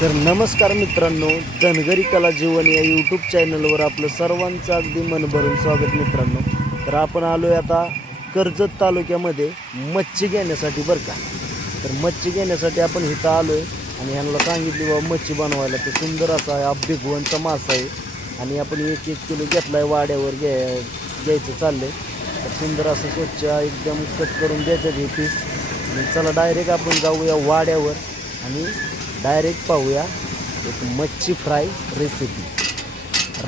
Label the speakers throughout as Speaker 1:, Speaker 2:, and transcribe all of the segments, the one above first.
Speaker 1: तर नमस्कार मित्रांनो धनगरी कला जीवन या यूट्यूब चॅनलवर आपलं सर्वांचं अगदी मनभरून स्वागत मित्रांनो. तर आपण आलो आहे आता कर्जत तालुक्यामध्ये मच्छी घेण्यासाठी बरं का. तर मच्छी घेण्यासाठी आपण इथं आलो आहे आणि ह्यांना सांगितली बाबा मच्छी बनवायला तर सुंदर असा आहे अभ्यगवंचा मासा आहे. आणि आपण एक एक किलो घेतला आहे वाड्यावर घ्या घ्यायचं चाललं आहे तर सुंदर असं स्वच्छ एकदम कट करून द्यायचं घे पीस. आणि चला डायरेक्ट आपण जाऊया वाड्यावर आणि डायरेक्ट पाहूया एक मच्छी फ्राय रेसिपी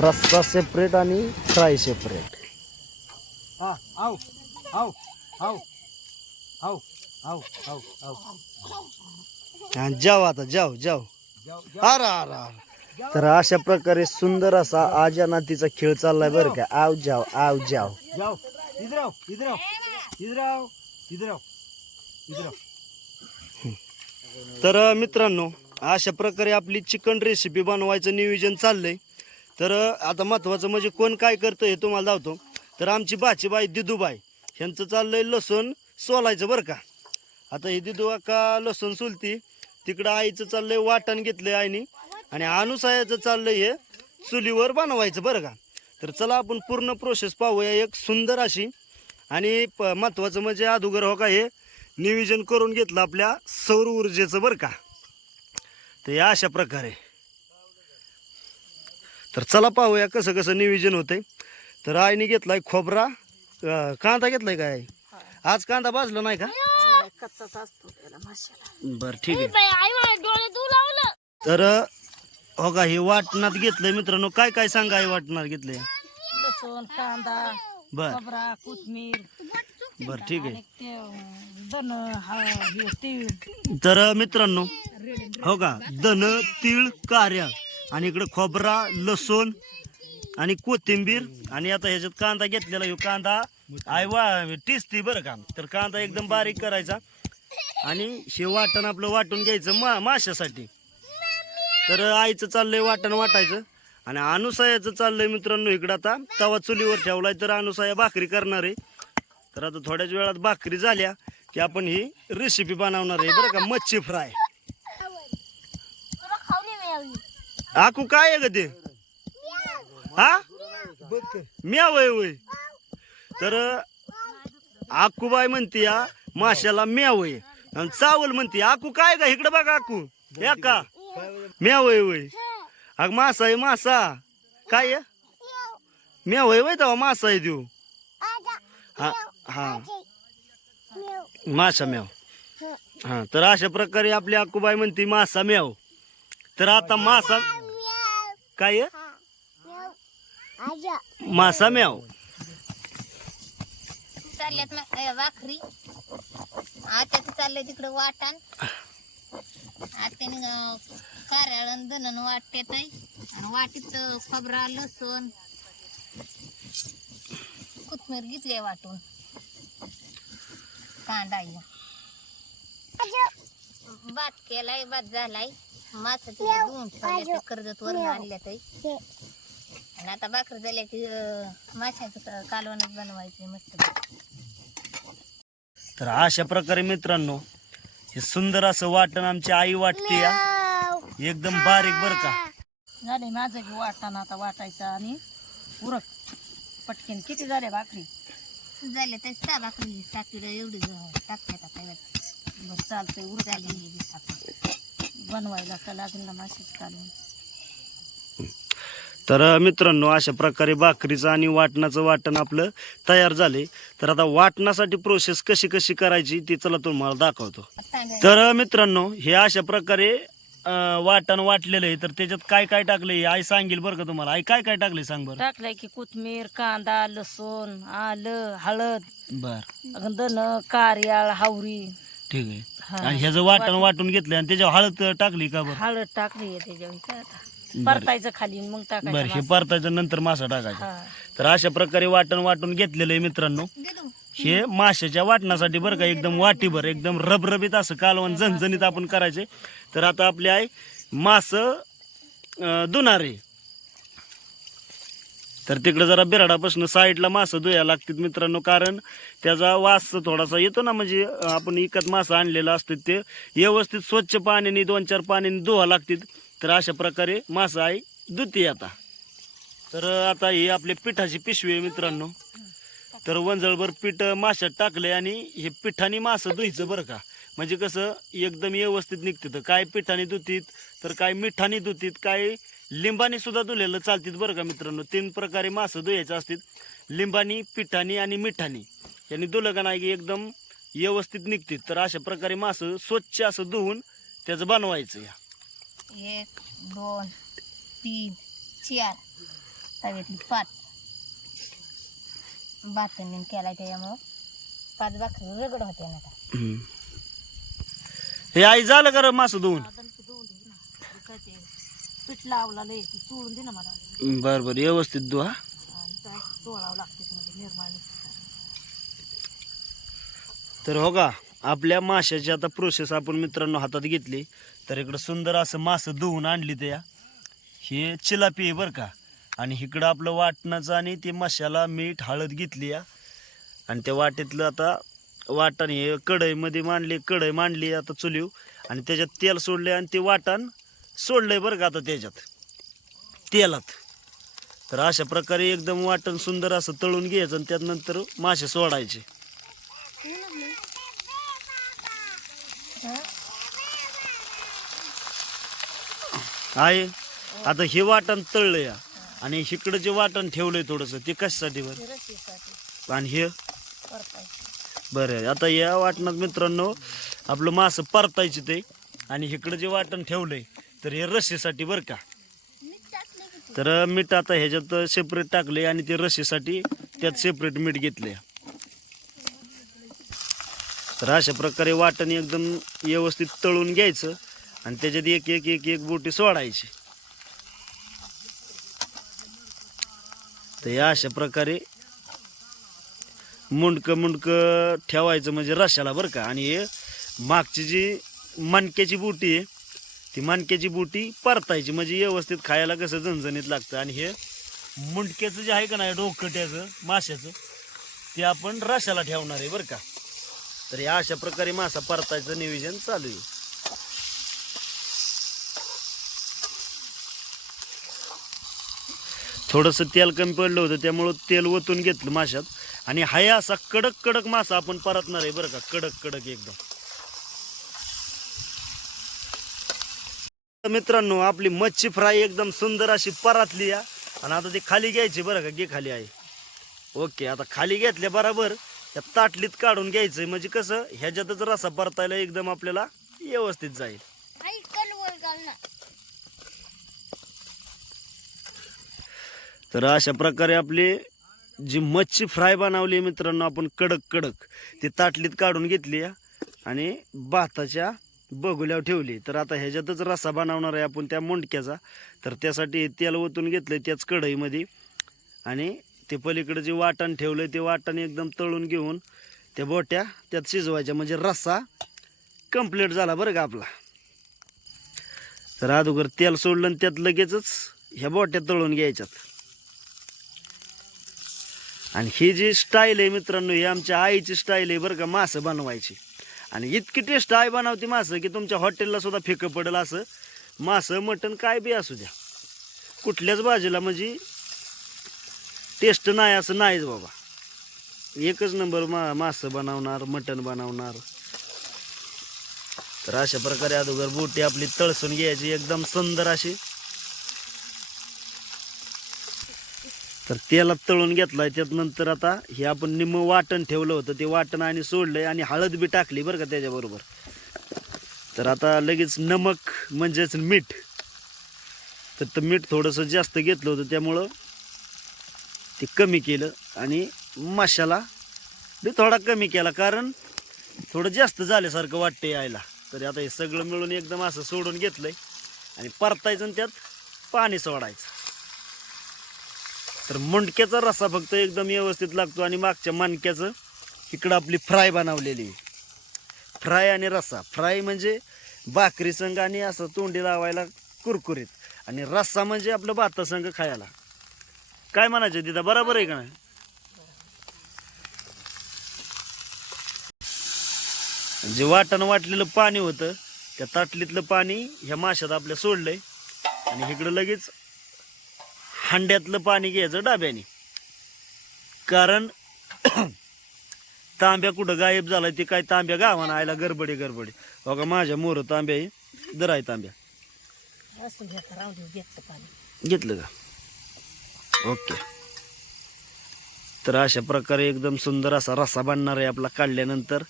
Speaker 1: रस्सा सेपरेट आणि फ्राय सेपरेट
Speaker 2: हा आव आव आव आव आव आव आव
Speaker 1: जाव आता जाव जाव. अरे अरे तर अशा प्रकारे सुंदर असा आजा नातीचा खेळ चाललाय बरं का. आव जाव आव जाव.
Speaker 2: आओ
Speaker 1: तर मित्रांनो अशा प्रकारे आपली चिकन रेसिपी बनवायचं नियोजन चाललंय. तर आता महत्त्वाचं म्हणजे कोण काय करतं हे तुम्हाला लावतो तर आमची बाचीबाई दिदूबाई ह्यांचं चाललंय लसूण सोलायचं बरं का. आता हे दिदू का लसूण सोलती तिकडं आईचं चाललंय वाटण घेतलंय आईनी. आणि अनुसायाचं चाललंय हे चुलीवर बनवायचं बरं का. तर चला आपण पूर्ण प्रोसेस पाहूया एक सुंदर अशी. आणि प महत्त्वाचं म्हणजे अदुगर हो का हे नियोजन करून घेतलं आपल्या सौर ऊर्जेचं बरं का. या अशा प्रकारे. तर चला पाहूया कसं कसं नियोजन होतंय. तर आईने घेतलाय खोबरा अं, कांदा घेतलाय काय आज कांदा भाजला नाही का? बर ठीक आहे.
Speaker 3: आई माझ्या डोळे तू लावलं
Speaker 1: तर हो का हे वाटणात घेतलंय मित्रांनो. काय काय सांगा आई वाटणात घेतलंय?
Speaker 3: लसूण कांदा
Speaker 1: बर.
Speaker 3: खोबरा कोथमीर.
Speaker 1: बर ठीक आहे. तर मित्रांनो हो का? धन तीळ कार्या आणि इकडे खोबरा लसूण आणि कोथिंबीर आणि आता ह्याच्यात कांदा घेतलेला ह्यो कांदा आय वा टिसती बरं का? तर कांदा एकदम बारीक करायचा आणि हे वाटण आपलं वाटून घ्यायचं मा माशासाठी. तर आईचं चाललंय वाटण वाटायचं आणि अनुसायाचं चाललंय मित्रांनो इकडं आता. तवा चुलीवर ठेवलाय तर अनुसाया भाकरी करणार आहे. तर आता थोड्याच वेळात भाकरी झाल्या की आपण ही रेसिपी बनवणार आहे. बरं का मच्छी फ्राय. आकू काय आहे ग ते? हा?
Speaker 2: बंद
Speaker 1: म्या वय वय तर आकूबाई म्हणते या माशाला म्या वय आणि चावल म्हणते आकू काय का इकडे बघा आकू. या का? म्या वय वय अग मासा आहे मासा. काय आहे? म्या वय वय तेव्हा मासा आहे देऊ. हा. हा. मासा म्याव हा. तर अशा प्रकारे आपली आकूबाई म्हणते मासा म्याव तर आता मासा काय? मासा म्याव
Speaker 4: चालल्यात भाकरी आत्याचं चाललंय तिकडं वाटण. आत्याने कार्याळण धनन वाटतेत आणि वाटीत खोबरा लसूण. कोथमीर घेतली वाटून. कांदा आहे. भात केलाय भात झालाय. मासा तिथे धुवून ठेवल्या कर्जत वरून आणल्यात आणि आता भाकरी झाल्या की माशाचं कालवणच बनवायचं मस्त.
Speaker 1: तर अशा प्रकारे मित्रांनो हे सुंदर असं वाटण आमची आई वाटते या. एकदम बारीक बर का?
Speaker 3: झाले माझं बी वाटताना आता वाटायचं आणि उरक. पटकीन. किती झाले भाकरी?
Speaker 4: झाले भाकरी एवढी टाकतात आता.
Speaker 3: बरं चालतंय
Speaker 4: साखर.
Speaker 3: बनवायला का लागेल माशीच काढून
Speaker 1: तर मित्रांनो अशा प्रकारे भाकरीचं आणि वाटणाचं वाटण आपलं तयार झाले तर आता वाटणासाठी प्रोसेस कशी कशी करायची ती चला तुम्हाला दाखवतो तर मित्रांनो हे अशा प्रकारे वाटण वाटलेलं आहे तर त्याच्यात काय काय टाकलंय आई सांगेल बरं का तुम्हाला? आई काय काय टाकलंय सांग बरं?
Speaker 3: टाकलंय की कोथमीर कांदा लसूण आलं हळद
Speaker 1: बर.
Speaker 3: धन कार्याळ हावरी.
Speaker 1: ठीक आहे.
Speaker 3: हा.
Speaker 1: आणि ह्याचं वाटण वाटून घेतलं आणि त्याच्यावर हळद टाकली का बरं?
Speaker 3: हळद टाकली आहे त्याच्यावर काय आता.
Speaker 1: बरं.
Speaker 3: परतायचं खाली मग
Speaker 1: बरं
Speaker 3: टाकायचं
Speaker 1: हे
Speaker 3: मासा.
Speaker 1: परतायचं नंतर मासा टाकायचा.
Speaker 3: हा.
Speaker 1: तर अशा प्रकारे वाटण वाटून घेतलेलं आहे मित्रांनो. हे माशाच्या वाटणासाठी बरं का एकदम वाटीभर एकदम रबरबीत असं कालवण झणझणीत आपण करायचे. तर आता आपले आहे मास दुनारे तर तिकडे जरा बिराडापासून साईडला मासं धुया लागतात मित्रांनो कारण त्याचा वास थोडासा येतो ना म्हणजे आपण इकत मासं आणलेलं असतं ते व्यवस्थित स्वच्छ पाण्याने दोन चार पाण्याने धुवा लागतात तर अशा प्रकारे मासा आहे धुती आता. तर आता ही आपले पिठाची पिशवी आहे मित्रांनो. तर वंजळभर पीठ माशात टाकले आणि हे पिठाने मासं धुयचं बरं का? म्हणजे कसं एकदम व्यवस्थित निघते तर काय पिठाने धुतीत तर काय मिठाने धुतीत काय लिंबाने सुद्धा धुलेलं चालतीत बरं का मित्रांनो? तीन प्रकारे मासं धुयायचं असतात. लिंबानी पिठानी आणि मिठानी. यांनी धुलं का नाही की एकदम व्यवस्थित निघतात. तर अशा प्रकारे मासं स्वच्छ असं धुवून त्याचं बनवायचं या.
Speaker 4: एक दोन तीन चार. पाच. भातून केलाय त्याच्यामुळं. पाच भाकरी रगड होते ना आता.
Speaker 1: हे आई झालं का मासं धुवून?
Speaker 3: पीठ लावला लय चोळून दे ना मला.
Speaker 1: बरं बरं व्यवस्थित धुवा.
Speaker 3: आणि काय चोळावं लागते म्हणजे निर्माण निघते.
Speaker 1: तर हो का आपल्या माशाची आता प्रोसेस आपण मित्रांनो हातात घेतली. तर इकडं सुंदर असं मासं धुवून आणली त्या. हे चिलापी आहे बरं का. आणि इकडं आपलं वाटणाचं आणि ते मशाला मीठ हळद घेतली या. आणि त्या वाटेतलं आता वाटण हे कढईमध्ये मांडली कढई मांडली आता चुलीव आणि त्याच्यात तेल सोडले आणि ते वाटण सोडलंय बरं का आता त्याच्यात. तेलात. तर अशा प्रकारे एकदम वाटण सुंदर असं तळून घ्यायचं आणि त्यानंतर मासे सोडायचे. आहे. आता हे वाटण तळलं या. आणि इकडं जे वाटण ठेवलंय थोडंसं ते कशासाठी बरं? आणि हे? बरं आता या वाटणात मित्रांनो आपलं मासं परतायचे ते. आणि इकडं जे वाटण ठेवलंय तर हे रस्सीसाठी बरं का? तर मीठ आता ह्याच्यात सेपरेट टाकले आणि ते रस्सीसाठी त्यात सेपरेट मीठ घेतले तर अशा प्रकारे वाटण एकदम व्यवस्थित तळून घ्यायचं आणि त्याच्यात एक एक एक एक बोटी सोडायची. तर या अशा प्रकारे मुंडकं मुंडकं ठेवायचं म्हणजे रशाला बरं का. आणि हे मागची जी मणक्याची बोटी आहे ती मणक्याची बोटी परतायची. म्हणजे व्यवस्थित खायला कसं झणझणीत लागतं. आणि हे मुंडक्याचं जे आहे का नाही डोकट्याचं माशाचं ते आपण रशाला ठेवणार आहे बरं का. तर या अशा प्रकारे मासा परतायचं नियोजन चालू आहे. थोडंसं तेल कमी पडलं होतं त्यामुळं तेल ओतून घेतलं माशात. आणि हाय असा कडक कडक मासा आपण परतणार आहे बरं का कडक कडक एकदम. मित्रांनो आपली मच्छी फ्राय एकदम सुंदर अशी परातली या. आणि आता ती खाली घ्यायची बरं का घे खाली आहे ओके आता खाली घेतल्या बरोबर त्या ताटलीत काढून घ्यायचं म्हणजे कसं ह्याच्यातच रसा परतायला एकदम आपल्याला व्यवस्थित जाईल. तर अशा प्रकारे आपली जी मच्छी फ्राय बनवली मित्रांनो आपण कडक कडक ती ताटलीत काढून घेतली आहे आणि भाताच्या बगुल्यावर ठेवली तर आता ह्याच्यातच रसा बनवणार आहे आपण त्या मुंडक्याचा. तर त्यासाठी हे तेल ओतून घेतलं त्याच कढईमध्ये आणि ते पलीकडे जे वाटण ठेवलं ते वाटण एकदम तळून घेऊन त्या बोट्या त्यात शिजवायच्या. म्हणजे रस्सा कंप्लीट झाला बरं का आपला. तर अगोदर तेल सोडलं आणि त्यात लगेचच ह्या बोट्या तळून घ्यायच्यात. आणि ही जी स्टाईल आहे मित्रांनो ही आमच्या आईची स्टाईल आहे बरं का मासं बनवायची. आणि इतकी टेस्ट आई बनवते मासं की तुमच्या हॉटेलला सुद्धा फिकं पडेल असं. मासं मटण काय बी असू द्या. कुठल्याच भाजीला म्हणजे टेस्ट नाही असं नाहीच बाबा. एकच नंबर मा मासं बनवणार मटण बनवणार. तर अशा प्रकारे अगोदर बोटी आपली तळसून घ्यायची एकदम सुंदर अशी. तर तेलात तळून घेतलाय त्यात नंतर आता हे आपण निम्म वाटण ठेवलं होतं ते वाटण आणि सोडलंय आणि हळद बी टाकली बरं का त्याच्याबरोबर. तर आता लगेच नमक म्हणजेच मीठ तर ते मीठ थोडंसं जास्त घेतलं होतं त्यामुळं ते कमी केलं आणि मसाला बी थोडा कमी केला कारण थोडं जास्त झाल्यासारखं वाटतं यायला. तरी आता हे सगळं मिळून एकदम असं सोडून घेतलंय आणि परतायचं आणि त्यात पाणी सोडायचं. तर मुंडक्याचा रस्सा फक्त एकदम व्यवस्थित लागतो आणि मागच्या मणक्याचं इकडं आपली फ्राय बनवलेली फ्राय आणि रस्सा. फ्राय म्हणजे भाकरी संघ आणि असं तोंडी लावायला कुरकुरीत. आणि रस्सा म्हणजे आपलं भाता संघ खायला. काय म्हणायचं तिथं बरोबर आहे का नाही? जे वाटण वाटलेलं पाणी होतं त्या ताटलीतलं पाणी ह्या माशात आपल्या सोडलंय. आणि इकडं लगेच हांड्यातलं पाणी घ्यायचं डाब्याने. कारण तांब्या कुठं गायब झालाय ते काय तांब्या गावानं आयला गडबडी गडबडी बघा माझ्या मोर तांब्या दर आहे तांब्या.
Speaker 3: घेतलं
Speaker 1: का? ओके. तर अशा प्रकारे एकदम सुंदर असा रस्सा बनणार आहे आपला काढल्यानंतर.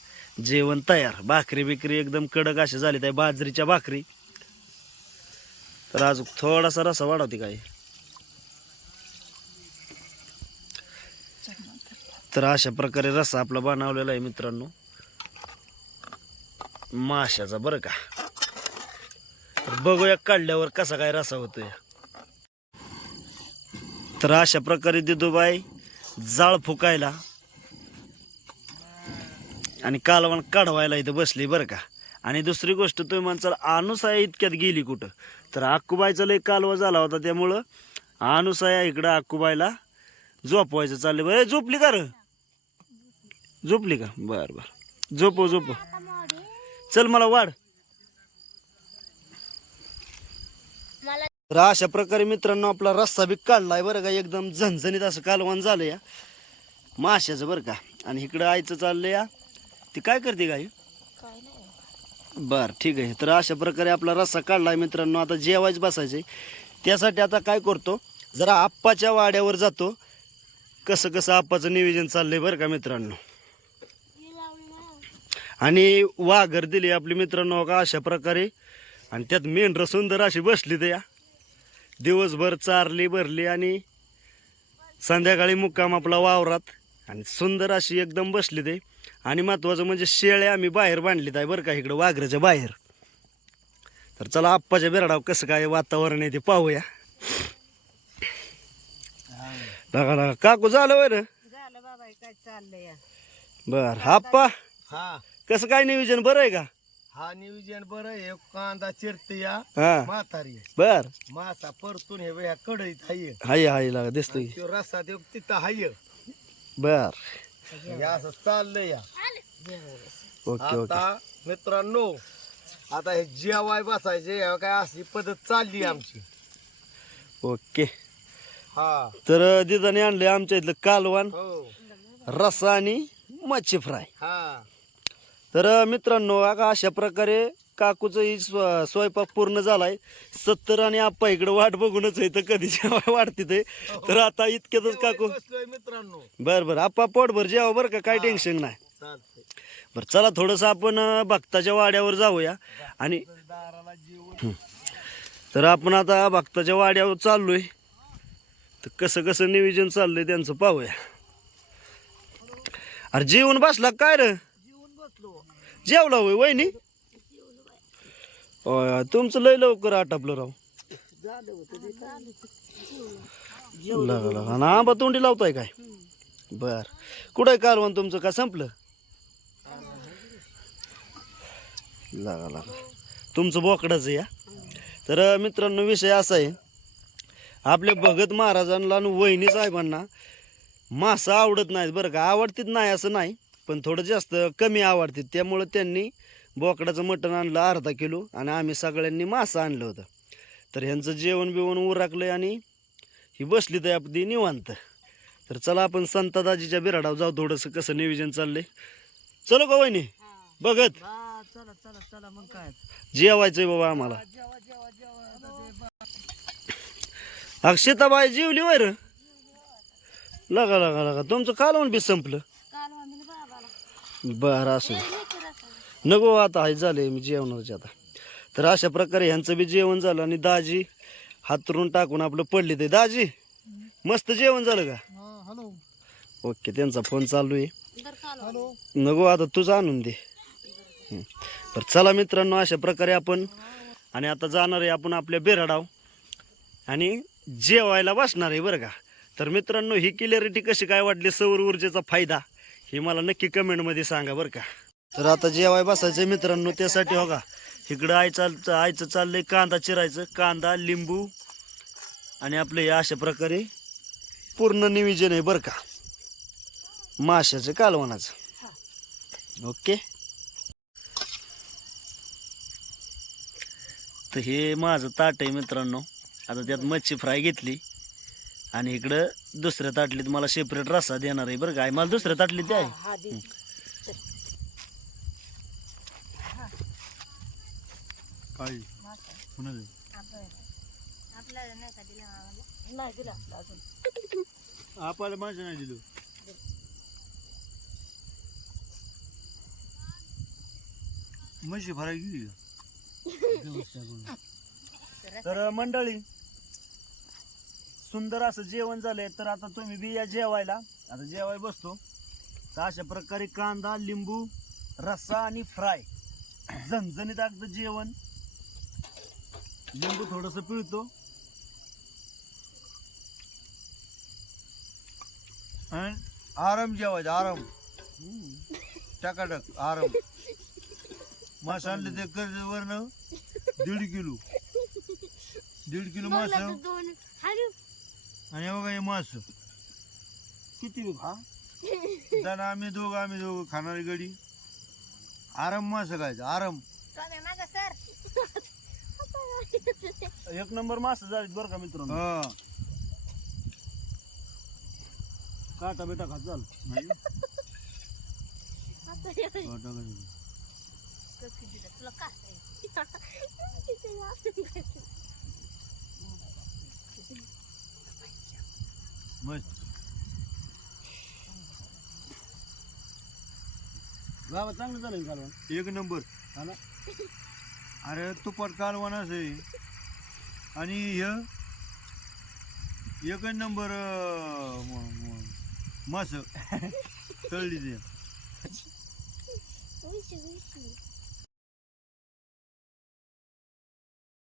Speaker 1: जेवण तयार भाकरी बिकरी एकदम कडक अशी झाली त्या बाजरीच्या भाकरी. तर अजून थोडासा रस्सा वाढवते काय? तर अशा प्रकारे रस्सा आपला बनवलेला आहे मित्रांनो. माशाचा बरं का. तर बघूया काढल्यावर कसा काय रसा होतोय. तर अशा प्रकारे दिदूबाई जाळ फुकायला आणि कालवण काढवायला इथं बसली बरं का. आणि दुसरी गोष्ट तुम्ही म्हणचाल अनुसाया इतक्यात गेली कुठं? तर आक्कूबाईचा लय कालवा झाला होता त्यामुळं अनुसाया इकडं आक्कूबाईला झोपवायचं चाललं बरं झोपली का र? झोपली का? बर बर. झोपो झोपो. चल मला वाढ. तर अशा प्रकारे मित्रांनो आपला रस्सा बी काढलाय बरं का. एकदम झणझणीत असं कालवान झालं या. माश्याचं बरं का. आणि इकडं आईचं चाललंय या. ती काय करते गाई? बर ठीक आहे. तर अशा प्रकारे आपला रस्सा काढलाय मित्रांनो. आता जेवायच बसायचंय. त्यासाठी आता काय करतो? जरा आप्पाच्या वाड्यावर जातो. कसं कसं आप्पाचं नियोजन चाललंय बरं का मित्रांनो. आणि वाघर दिली आपली मित्रांनो का अशा प्रकारे. आणि त्यात मेंढरं सुंदर अशी बसली त्या दिवसभर चारली भरली आणि संध्याकाळी मुक्काम आपला वावरात. आणि सुंदर अशी एकदम बसली ते. आणि महत्वाचं म्हणजे शेळ्या आम्ही बाहेर बांधलीत आहे बरं का इकडं वाघराच्या बाहेर. तर चला आप्पाच्या बेरडाव कसं काय वातावरण आहे ते पाहूया. लगा लगा काकू झालं बरं बर आप्पा?
Speaker 2: हा.
Speaker 1: कसं काय नियोजन? बरं आहे का?
Speaker 2: हा नियोजन बरं आहे. कांदा चिरते या.
Speaker 1: हा.
Speaker 2: म्हातारी आहे.
Speaker 1: बर.
Speaker 2: मासा परतून हे ह्या कडईत हाय
Speaker 1: हाय हाय लागा दिसतोय.
Speaker 2: तो रस्सा देव तिथं हाय
Speaker 1: बर.
Speaker 2: हे असं चाललंय या.
Speaker 1: Okay okay.
Speaker 2: आता मित्रांनो आता हे जेवाय बसायचे हे काय अशी पद्धत चालली आमची.
Speaker 1: ओके.
Speaker 2: हा.
Speaker 1: तर दिदाने आणले आमच्या इथलं कालवण
Speaker 2: हो.
Speaker 1: रस्सा आणि मच्छी फ्राय.
Speaker 2: हा.
Speaker 1: तर मित्रांनो आता अशा प्रकारे काकूचं ही स्व- स्वयंपाक पूर्ण झालाय. सत्तर आणि आप्पा इकडे वाट बघूनच आहे तर कधी जेव्हा वाढते ते तर आता इतक्यातच काकू
Speaker 2: मित्रांनो.
Speaker 1: बर बर. आप्पा पोटभर जेवा बरं का? काय टेन्शन नाही. बरं चला थोडंसं आपण भक्ताच्या वाड्यावर जाऊया. आणि तर आपण आता भक्ताच्या वाड्यावर चाललोय. तर कसं कसं नियोजन चाललंय त्यांचं पाहूया. अरे जेवण बसला काय रे? जेवला होय वहिनी? होय, तुमचं लय लवकर आटापलं राव. लगा आणि आंबा तोंडी लावताय काय? बर. कुठं कालवण तुमचं? का संपलं? लागा लागा तुमचं बोकडच या तर मित्रांनो विषय असा आहे. आपल्या भगत महाराजांना आणि वहिनी साहेबांना मासा आवडत नाहीत बरं का? आवडतीत नाही असं नाही. पण थोडं जास्त कमी आवडतात त्यामुळं त्यांनी बोकडाचं मटण आणलं अर्धा किलो आणि आम्ही सगळ्यांनी मासा आणलं होतं. तर ह्यांचं जेवण बिवण उरकलं आणि ही बसली तर आपली निवांत. तर चला आपण संतदाजीच्या बिराडावर जाऊ. थोडंसं कसं नियोजन चाललंय. चलो का वहिनी? बघत.
Speaker 3: चला चला चला मग काय?
Speaker 1: जेवायचंय बाबा आम्हाला. अक्षताबाई जेवली वर लगा लगा लगा. तुमचं कालवण बी संपलं. बरं असू. नको आता हाय झालंय मी जेवणाचे आता. तर अशा प्रकारे ह्यांचं बी जेवण झालं आणि दाजी हातरून टाकून आपलं पडले ते. दाजी मस्त जेवण झालं का?
Speaker 2: हॅलो.
Speaker 1: ओके त्यांचा फोन चालू आहे.
Speaker 2: हॅलो.
Speaker 1: नको आता तुझं आणून दे. हं. तर चला मित्रांनो अशा प्रकारे आपण आणि आता जाणार आहे आपण आपल्या बेराडाव. आणि जेवायला बसणार आहे बरं का? तर मित्रांनो ही क्लिअरिटी कशी काय वाटली? सौर ऊर्जेचा फायदा. हे मला नक्की कमेंटमध्ये सांगा बरं का. तर आता जेवाय बसायचं आहे मित्रांनो त्यासाठी हो का इकडं आईचं आईचं चाललंय कांदा चिरायचं कांदा लिंबू आणि आपलं हे अशा प्रकारे पूर्ण नियोजन आहे बरं का. माशाचं कालवणाचं ओके. तर हे माझं ताट आहे मित्रांनो आता त्यात मच्छी फ्राय घेतली. आणि इकडं दुसऱ्या ताटलीत मला सेपरेट रस्सा देणार आहे बरं काय मला दुसऱ्या ताटलीत द्या.
Speaker 3: हा, हा दे.
Speaker 2: काही
Speaker 3: मासा.
Speaker 4: आपला नाही का दिला
Speaker 3: नाही दिला असता अजून.
Speaker 2: आपल्याला नाही दिलं. म्हशी फराय गेली
Speaker 1: तर मंडळी सुंदर असं जेवण झालंय तर आता तुम्ही बी या जेवायला. आता जेवाय बसतो. तर अशा प्रकारे कांदा लिंबू रस्सा आणि फ्राय. झणझणीत अगदी जेवण. लिंबू थोडस पिळतो.
Speaker 2: आणि आराम जेवायचा आराम. टकाटक आराम. मास आणले ते कर्ज वरनं दीड किलो. दीड किलो मास. आणि हे बघा हे मास.
Speaker 1: किती खा.
Speaker 2: त्यानं आम्ही दोघं आम्ही दोघं खाणारी गडी. आराम मास खायचं आराम.
Speaker 4: स्वामी मागा सर?
Speaker 1: एक नंबर मास झालीत बरं का मित्रांनो?
Speaker 2: हा.
Speaker 1: काटा बेटा खात चाल?
Speaker 2: हा.
Speaker 4: तुला का
Speaker 1: गावात चांगलं झालं कालवण
Speaker 2: एक नंबर.
Speaker 1: हा ना
Speaker 2: अरे तुपाट कालवानाच आहे. आणि हे एक नंबर अं, म- म- मास. तळली ते.